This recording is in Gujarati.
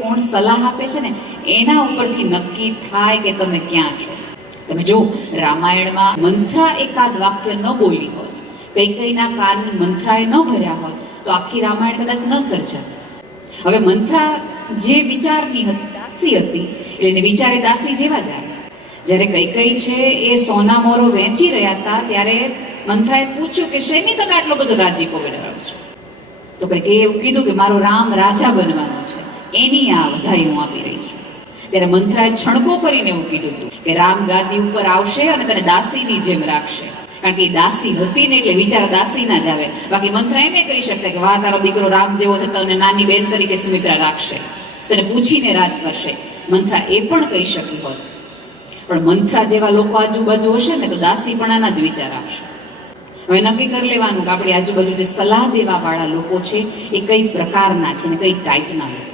કોણ સલાહ આપે છે ને એના ઉપરથી નક્કી થાય કે તમે ક્યાં છો. તમે જો રામાયણમાં મંથરા એકાદ વાક્ય ન બોલી હોત, કૈકેયીના કાન મંથરાએ ન ભર્યા હોત તો આખી રામાયણ કદાચ ન સર્જાત. હવે મંથરા જે વિચારની દાસી હતી એટલે એને વિચારે દાસી જેવા જ આવે. જ્યારે કૈકેયી છે એ સોના મોરો વેચી રહ્યા હતા ત્યારે મંથરાએ પૂછ્યું કે શેની તમે આટલો બધો રાજીપો મેળવ્યો છો? તો કૈકેયીએ એવું કીધું કે મારો રામ રાજા બનવાનો છે, એની આ વધાઈ હું આપી રહી છું. ત્યારે મંથરાએ છણકો કરીને એવું કીધું હતું કે રામ ગાદી ઉપર આવશે અને તને દાસીની જેમ રાખશે. કારણ કે એ દાસી હતી ને એટલે વિચાર દાસીના જ આવે. બાકી મંથરા એમ કહી શકતા કે વાહ તારો દીકરો રામ જેવો છે, તને નાની બેન તરીકે સુમિત્રા રાખશે, તને પૂછીને રાજ કરશે. મંથરા એ પણ કહી શકી હોત, પણ મંથરા જેવા લોકો આજુબાજુ હશે ને તો દાસીપણાના જ વિચાર આવશે. હવે નક્કી કરી લેવાનું કે આપણી આજુબાજુ જે સલાહ દેવા વાળા લોકો છે એ કઈ પ્રકારના છે ને કઈ ટાઈપના લોકો.